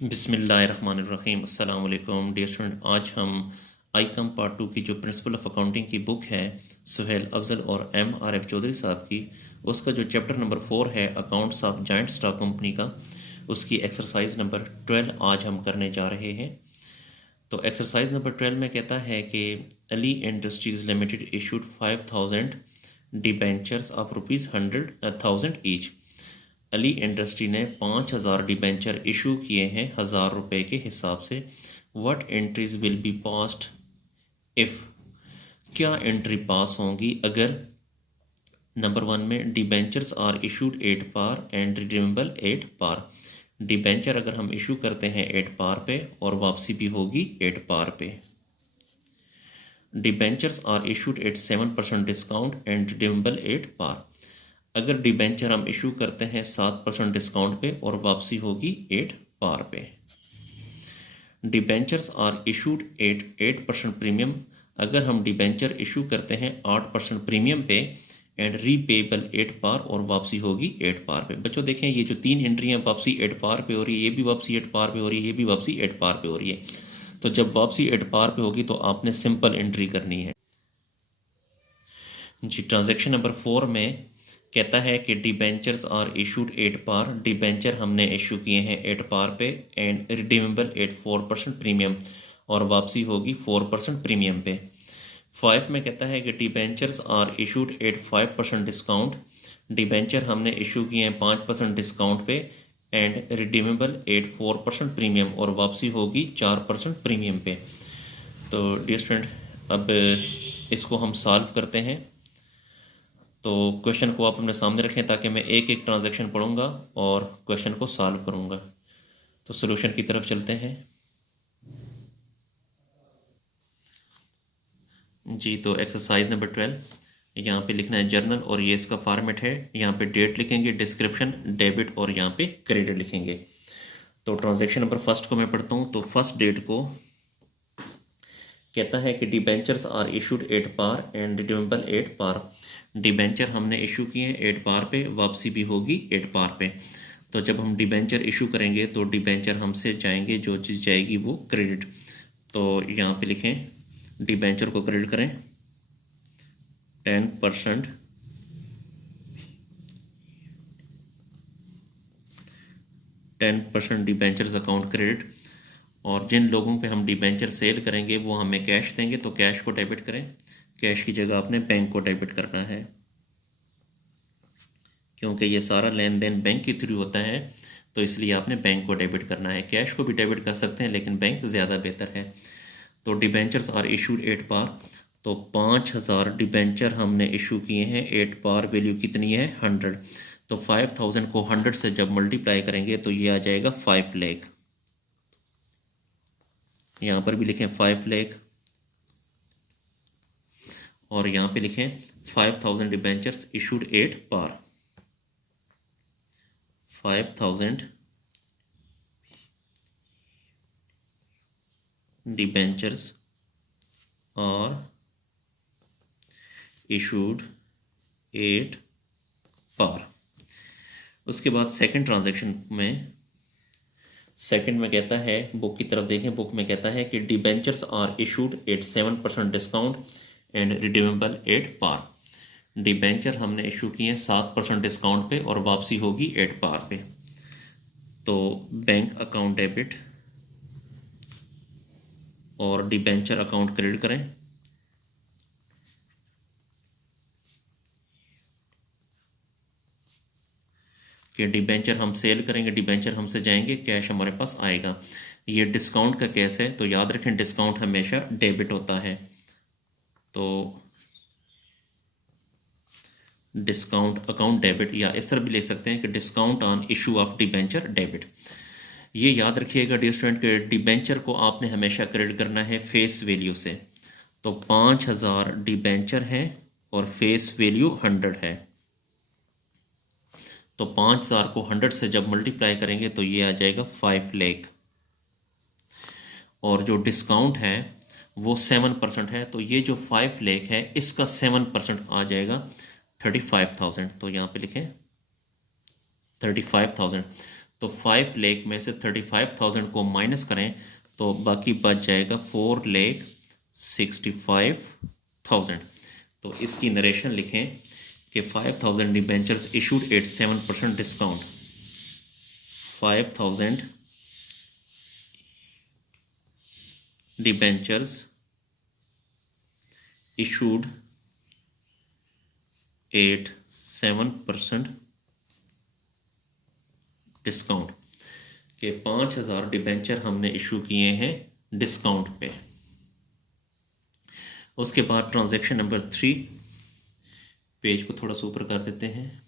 बिस्मिल्लाहिर्रहमानिर्रहीम। अस्सलाम वालेकुम डियर स्टूडेंट, आज हम आईकम पार्ट 2 की जो प्रिंसिपल ऑफ अकाउंटिंग की बुक है सुहेल अफजल और MRF चौधरी साहब की, उसका जो चैप्टर नंबर 4 है accounts of joint stock company का, उसकी एक्सरसाइज नंबर 12 आज हम करने जा रहे हैं। तो एक्सरसाइज नंबर 12 में कहता है कि Ali industries limited issued 5000 debentures of ₹100,000 each. Ali industry ने 5,000 डिबेंचर इशू किए हैं 1,000 रुपये के हिसाब से। What entries will be passed if, क्या एंट्री पास होंगी अगर नंबर 1 में debentures are issued 8 par and redeemable 8 par. Debenture अगर हम इशू करते हैं 8 पार पे और वापसी भी होगी 8 पार पे। Debentures are issued at 7% discount and redeemable 8 par. अगर डिबेंचर हम इशू करते हैं 7% डिस्काउंट पे और वापसी होगी 8 पार पे। Debentures are issued at 8% premium, अगर हम डिबेंचर इशू करते हैं 8% प्रीमियम पे एंड रीपेबल 8 पार और वापसी होगी 8 पार पे। बच्चों देखें, ये जो 3 एंट्रियाँ वापसी 8 पार पे हो रही है, ये भी वापसी 8 पार पे हो रही है, ये भी वापसी 8 पार पे हो रही है। तो जब वापसी 8 पार पे होगी तो आपने सिंपल एंट्री करनी है जी। ट्रांजैक्शन नंबर 4 में कहता है कि debentures are issued 8 par, debenture हमने इशू किए हैं 8 पार पे एंड रिडीमेबल एट 4% प्रीमियम और वापसी होगी 4% प्रीमियम पे। 5 में कहता है कि debentures are issued at 5% discount, debenture हमने इशू किए हैं 5% डिस्काउंट पे एंड रिडीमेबल एट 4% प्रीमियम और वापसी होगी 4% प्रीमियम पे। तो डियर स्टूडेंट, अब इसको हम सॉल्व करते हैं। तो क्वेश्चन को आप अपने सामने रखें ताकि मैं एक एक ट्रांजैक्शन पढ़ूंगा और क्वेश्चन को सॉल्व करूंगा। तो सॉल्यूशन की तरफ चलते हैं जी। तो एक्सरसाइज नंबर 12, यहाँ पे लिखना है जर्नल और ये इसका फॉर्मेट है। यहाँ पे डेट लिखेंगे, डिस्क्रिप्शन, डेबिट और यहाँ पे क्रेडिट लिखेंगे। तो ट्रांजैक्शन नंबर फर्स्ट को मैं पढ़ता हूँ। तो फर्स्ट डेट को कहता है कि debentures are issued 8 par and redeemable 8 par. Debenture हमने इशू किए हैं 8 पार पे, वापसी भी होगी 8 पार पे। तो जब हम डिबेंचर इशू करेंगे तो डिबेंचर हमसे जाएंगे, जो चीज़ जाएगी वो क्रेडिट। तो यहाँ पे लिखें, डिबेंचर को क्रेडिट करें 10%, 10% डिबेंचर्स अकाउंट क्रेडिट। और जिन लोगों पे हम डिबेंचर सेल करेंगे वो हमें कैश देंगे, तो कैश को डेबिट करें। कैश की जगह आपने बैंक को डेबिट करना है, क्योंकि ये सारा लेन देन बैंक के थ्रू होता है, तो इसलिए आपने बैंक को डेबिट करना है। कैश को भी डेबिट कर सकते हैं लेकिन बैंक ज़्यादा बेहतर है। तो डिबेंचर्स आर इशूड 8 पार, तो 5,000 डिबेंचर हमने इशू किए हैं 8 पार, वैल्यू कितनी है 100। तो 5,000 को 100 से जब मल्टीप्लाई करेंगे तो ये आ जाएगा 5 लाख। यहाँ पर भी लिखें 5 लाख और यहाँ पे लिखें 5,000 debentures issued 8 par. 5,000 debentures are issued 8 par. उसके बाद सेकंड ट्रांजैक्शन में, सेकंड में कहता है, बुक की तरफ देखें, बुक में कहता है कि debentures are issued at 7% discount and redeemable 8 par. Debenture हमने इशू किए हैं 7% डिस्काउंट पे और वापसी होगी 8 पार पे। तो बैंक अकाउंट डेबिट और डिबेंचर अकाउंट क्रेडिट करें। कि डिबेंचर हम सेल करेंगे, डिबेंचर हमसे जाएंगे, कैश हमारे पास आएगा। ये डिस्काउंट का केस है, तो याद रखें डिस्काउंट हमेशा डेबिट होता है। तो डिस्काउंट अकाउंट डेबिट, या इस तरह भी ले सकते हैं कि discount on issue of debenture debit. ये याद रखिएगा डियर स्टूडेंट के डिबेंचर को आपने हमेशा क्रेडिट करना है फेस वैल्यू से। तो 5,000 डिबेंचर हैं और फेस वैल्यू 100 है, तो 5,000 को 100 से जब मल्टीप्लाई करेंगे तो ये आ जाएगा 5 लाख। और जो डिस्काउंट है वो 7% है, तो ये जो 5 लाख है इसका 7% आ जाएगा 35,000। तो यहाँ पे लिखें 35,000। तो 5 लाख में से 35,000 को माइनस करें तो बाकी बच जाएगा 4,65,000। तो इसकी नरेशन लिखें कि 5,000 debentures issued at 7% discount. 5,000 debentures issued at 7% discount के 5,000 डिबेंचर हमने इशू किए हैं डिस्काउंट पे। उसके बाद ट्रांजैक्शन नंबर 3, पेज को थोड़ा सा ऊपर कर देते हैं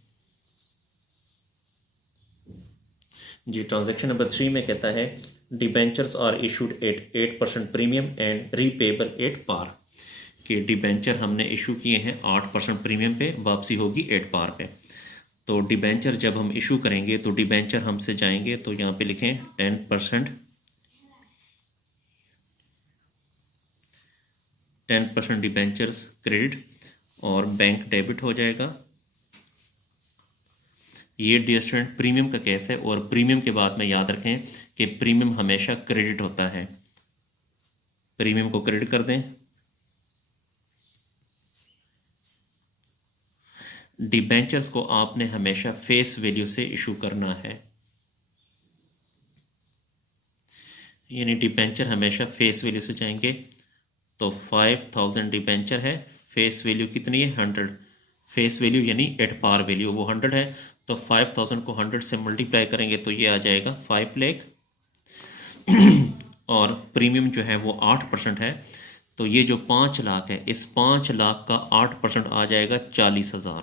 जी। ट्रांजैक्शन नंबर 3 में कहता है debentures are issued at 8% premium and repayable at par. कि डिबेंचर हमने इशू किए हैं 8% प्रीमियम पे, वापसी होगी 8 पार पे। तो डिबेंचर जब हम इशू करेंगे तो डिबेंचर हमसे जाएंगे तो यहाँ पे लिखें 10% डिबेंचर्स क्रेडिट और बैंक डेबिट हो जाएगा। ये डियर स्टूडेंट प्रीमियम का केस है और प्रीमियम के बाद में याद रखें कि प्रीमियम हमेशा क्रेडिट होता है। प्रीमियम को क्रेडिट कर दें। डिबेंचर्स को आपने हमेशा फेस वैल्यू से इशू करना है, यानी डिबेंचर हमेशा फेस वैल्यू से जाएंगे। तो 5,000 डिबेंचर है, फेस वैल्यू कितनी है 100। फेस वैल्यू यानी एट पार वैल्यू वो 100 है, तो 5,000 को 100 से मल्टीप्लाई करेंगे तो ये आ जाएगा 5 लाख। और प्रीमियम जो है वो 8% है, तो ये जो 5 लाख है इस 5 लाख का 8% आ जाएगा 40,000।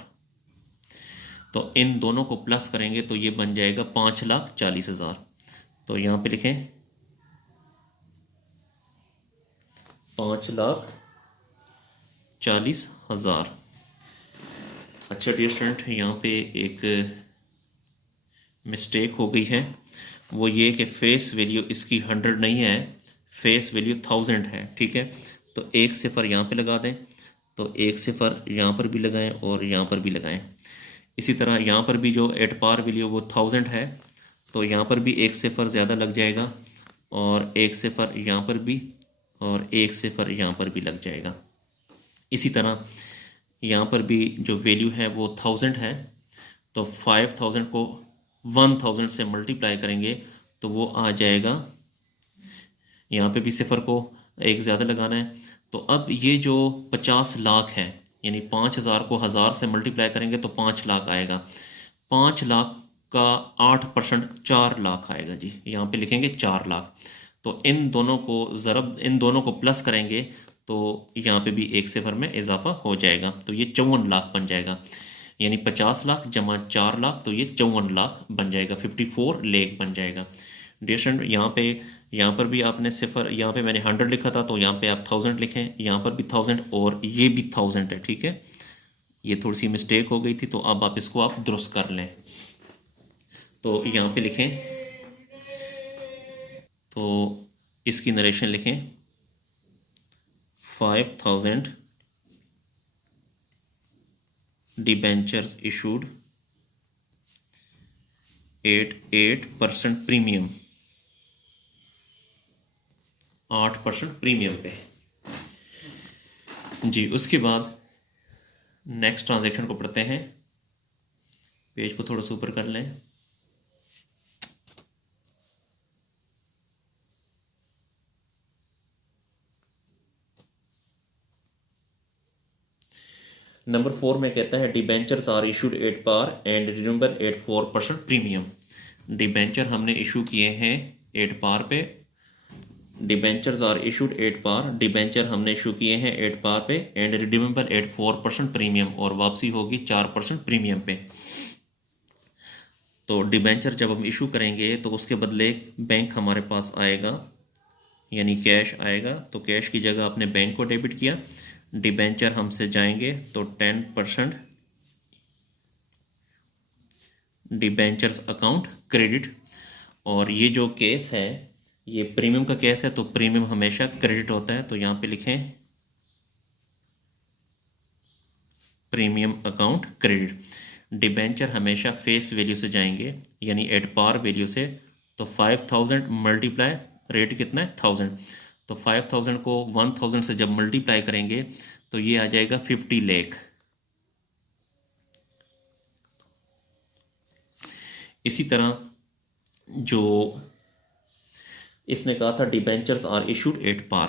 तो इन दोनों को प्लस करेंगे तो ये बन जाएगा 5,40,000। तो यहाँ पे लिखें 5,40,000। अच्छा डियर स्टूडेंट, यहाँ पे एक मिस्टेक हो गई है, वो ये कि फेस वैल्यू इसकी 100 नहीं है, फेस वैल्यू 1000 है। ठीक है, तो एक सिफर यहाँ पे लगा दें, तो एक सिफर यहाँ पर भी लगाएं और यहाँ पर भी लगाएं। इसी तरह यहाँ पर भी जो एट पार वैल्यू वो 1000 है, तो यहाँ पर भी एक सिफर ज़्यादा लग जाएगा और एक सिफर यहाँ पर भी और एक सिफर यहाँ पर भी लग जाएगा। इसी तरह यहाँ पर भी जो वैल्यू है वो 1000 है, तो 5,000 को 1000 से मल्टीप्लाई करेंगे तो वो आ जाएगा, यहाँ पे भी सिफर को एक ज़्यादा लगाना है। तो अब ये जो 50 लाख है, यानी 5,000 को 1000 से मल्टीप्लाई करेंगे तो 5 लाख आएगा। 5 लाख का 8% 4 लाख आएगा जी। यहाँ पे लिखेंगे 4 लाख। तो इन दोनों को प्लस करेंगे तो यहाँ पे भी एक सिफर में इजाफा हो जाएगा, तो ये 54 लाख बन जाएगा। यानी 50 लाख जमा 4 लाख, तो ये 54 लाख बन जाएगा, 54 लाख बन जाएगा। डियर स्टूडेंट, यहाँ पर भी आपने सिफर, यहाँ पे मैंने 100 लिखा था तो यहाँ पे आप 1000 लिखें, यहाँ पर भी 1000 और ये भी 1000 है। ठीक है, ये थोड़ी सी मिस्टेक हो गई थी, तो अब आप इसको आप दुरुस्त कर लें। तो यहाँ पे लिखें, तो इसकी नरेशन लिखें 5,000 debentures issued at 8% premium, 8% premium पे जी। उसके बाद नेक्स्ट ट्रांजैक्शन को पढ़ते हैं, पेज को थोड़ा सा ऊपर कर लें। नंबर 4 में कहता है debentures are issued at par and redeemable at 4% premium. Debenture हमने इशू किए हैं 8 पार पे। Debentures are issued at par, debenture हमने इशू किए हैं 8 पार पे एंड रिडीमेबल एट 4% प्रीमियम, और वापसी होगी 4% प्रीमियम पे। तो डिबेंचर जब हम इशू करेंगे तो उसके बदले बैंक हमारे पास आएगा, यानी कैश आएगा। तो कैश की जगह आपने बैंक को डेबिट किया, डिबेंचर हमसे जाएंगे तो 10% डिबेंचर्स अकाउंट क्रेडिट। और ये जो केस है ये प्रीमियम का केस है, तो प्रीमियम हमेशा क्रेडिट होता है। तो यहाँ पे लिखें प्रीमियम अकाउंट क्रेडिट। डिबेंचर हमेशा फेस वैल्यू से जाएंगे, यानी एट पार वैल्यू से। तो 5000 मल्टीप्लाई रेट कितना है 1000, तो 5000 को 1000 से जब मल्टीप्लाई करेंगे तो ये आ जाएगा 50 लाख। इसी तरह जो इसने कहा था debentures are issued at par,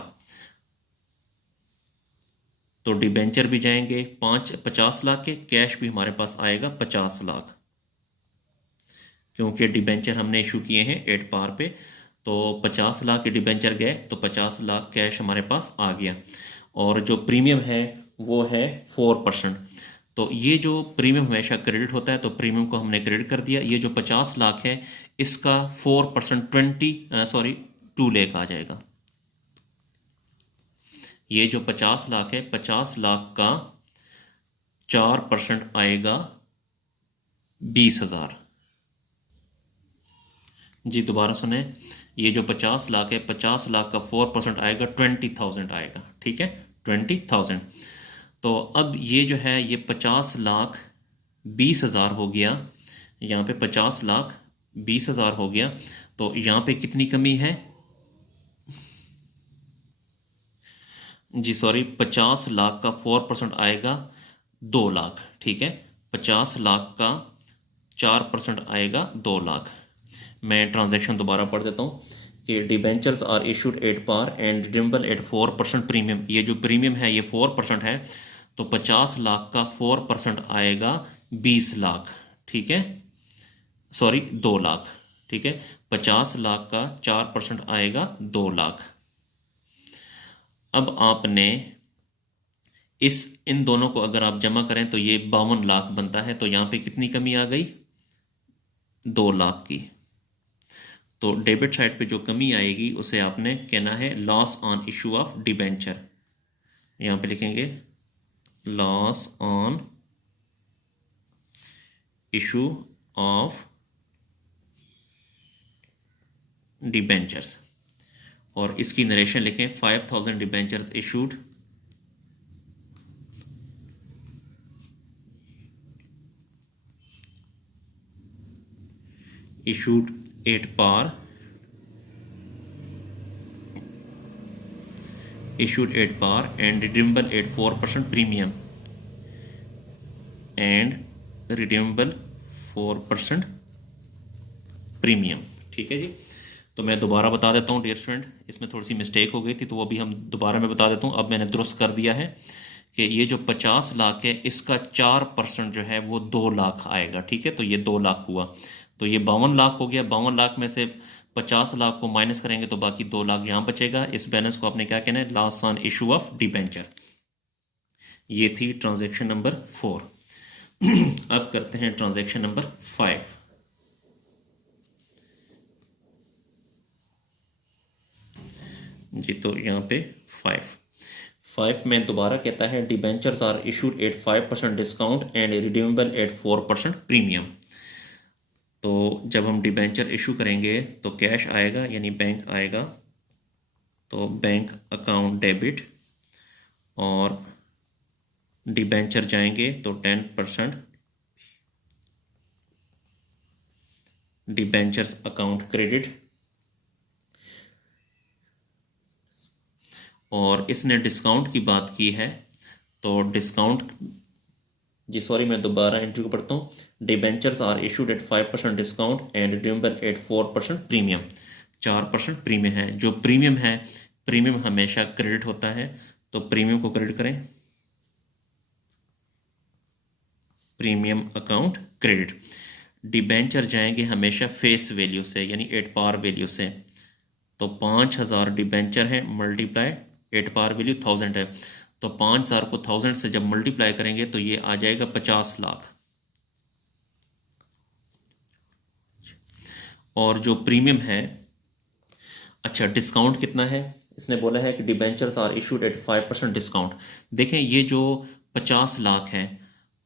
तो डिबेंचर भी जाएंगे 50 लाख के, कैश भी हमारे पास आएगा 50 लाख, क्योंकि डिबेंचर हमने इशू किए हैं एट पार पे। तो 50 लाख के डिबेंचर गए तो 50 लाख कैश हमारे पास आ गया। और जो प्रीमियम है वो है 4%। तो ये जो प्रीमियम हमेशा क्रेडिट होता है, तो प्रीमियम को हमने क्रेडिट कर दिया। ये जो 50 लाख है इसका 4% 2 लाख आ जाएगा। ये जो 50 लाख है, 50 लाख का 4% आएगा 20,000। जी दोबारा सुने, ये जो 50 लाख है, 50 लाख का 4% आएगा 20,000 आएगा, ठीक है 20,000। तो अब ये जो है ये 50 लाख 20,000 हो गया, यहाँ पे 50 लाख 20,000 हो गया। तो यहाँ पे कितनी कमी है जी, सॉरी, 50 लाख का 4% आएगा 2 लाख, ठीक है। 50 लाख का 4% आएगा 2 लाख। मैं ट्रांजैक्शन दोबारा पढ़ देता हूँ कि debentures are issued at par and redeemable at 4% premium. ये जो प्रीमियम है ये 4% है, तो 50 लाख का 4% आएगा 20 लाख, ठीक है, सॉरी 2 लाख, ठीक है। 50 लाख का 4% आएगा 2 लाख। अब आपने इन दोनों को अगर आप जमा करें तो ये 52 लाख बनता है। तो यहाँ पे कितनी कमी आ गई 2 लाख की। तो डेबिट साइड पे जो कमी आएगी उसे आपने कहना है loss on issue of debenture. यहाँ पे लिखेंगे loss on issue of debentures, और इसकी नरेशन लिखें 5000 debentures issued at par and redeemable at 4% premium and redeemable 4% premium, ठीक है जी। तो मैं दोबारा बता देता हूँ डियर स्टूडेंट, इसमें थोड़ी सी मिस्टेक हो गई थी तो वो भी हम दोबारा मैं बता देता हूँ। अब मैंने दुरुस्त कर दिया है कि ये जो 50 लाख है इसका 4% जो है वो 2 लाख आएगा, ठीक है। तो ये 2 लाख हुआ, तो ये 52 लाख हो गया। 52 लाख में से 50 लाख को माइनस करेंगे तो बाकी 2 लाख यहाँ बचेगा। इस बैलेंस को आपने क्या कहना है loss on issue of debenture. ये थी ट्रांजैक्शन नंबर 4। अब करते हैं ट्रांजैक्शन नंबर 5। जी, तो यहाँ पे 5 में दोबारा कहता है debentures are issued at 5% discount and redeemable at 4% premium. तो जब हम डिबेंचर इशू करेंगे तो कैश आएगा, यानी बैंक आएगा, तो बैंक अकाउंट डेबिट, और डिबेंचर जाएंगे तो 10% डिबेंचर्स अकाउंट क्रेडिट। और इसने डिस्काउंट की बात की है तो डिस्काउंट, जी सॉरी मैं दोबारा एंट्री को पढ़ता हूँ। Debentures are issued at 5% discount and redeemable at 4% premium. 4% premium है। जो प्रीमियम है, प्रीमियम हमेशा क्रेडिट होता है, तो प्रीमियम को क्रेडिट करें, प्रीमियम अकाउंट क्रेडिट। डिबेंचर जाएंगे हमेशा फेस वैल्यू से, यानी एट पार वैल्यू से। तो 5000 डिबेंचर है, मल्टीप्लाई एट पार वैल्यू 1000 है, तो 5000 को 1000 से जब मल्टीप्लाई करेंगे तो ये आ जाएगा 50 लाख। और जो प्रीमियम है, अच्छा डिस्काउंट कितना है, इसने बोला है कि debentures are issued at 5% discount. देखें ये जो 50 लाख है,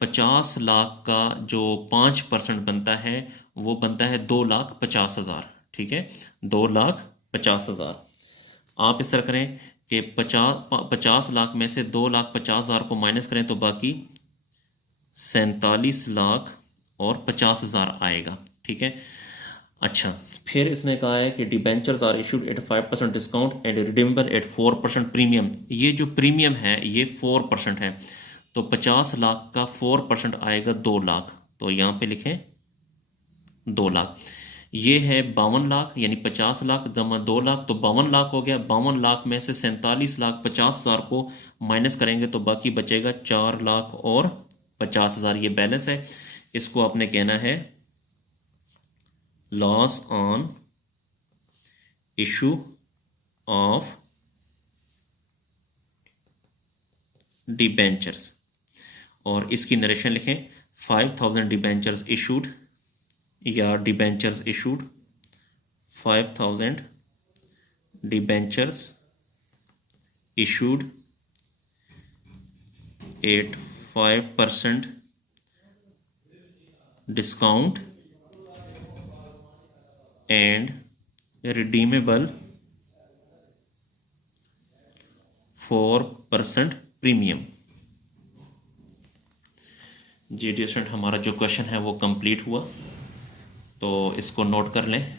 50 लाख का जो 5% बनता है वो बनता है 2,50,000, ठीक है, 2,50,000। आप इस तरह करें कि 50 लाख में से 2,50,000 को माइनस करें तो बाकी 47,50,000 और 50,000 आएगा। ठीक है। अच्छा, फिर इसने कहा है कि debentures are issued at 5% discount and redeemable at 4% premium. ये जो प्रीमियम है ये 4% है, तो 50 लाख का 4% आएगा 2 लाख, तो यहाँ पे लिखें 2 लाख। ये है 52 लाख, यानी 50 लाख जमा 2 लाख तो 52 लाख हो गया। 52 लाख में से 47,50,000 को माइनस करेंगे तो बाकी बचेगा 4,50,000। ये बैलेंस है, इसको आपने कहना है loss on issue of debentures, और इसकी नरेशन लिखें 5,000 डिबेंचर्स इशूड या debentures issued, 5,000 debentures issued at 5% discount and redeemable 4% premium. जी डियर स्टूडेंट, हमारा जो क्वेश्चन है वो कंप्लीट हुआ, तो इसको नोट कर लें।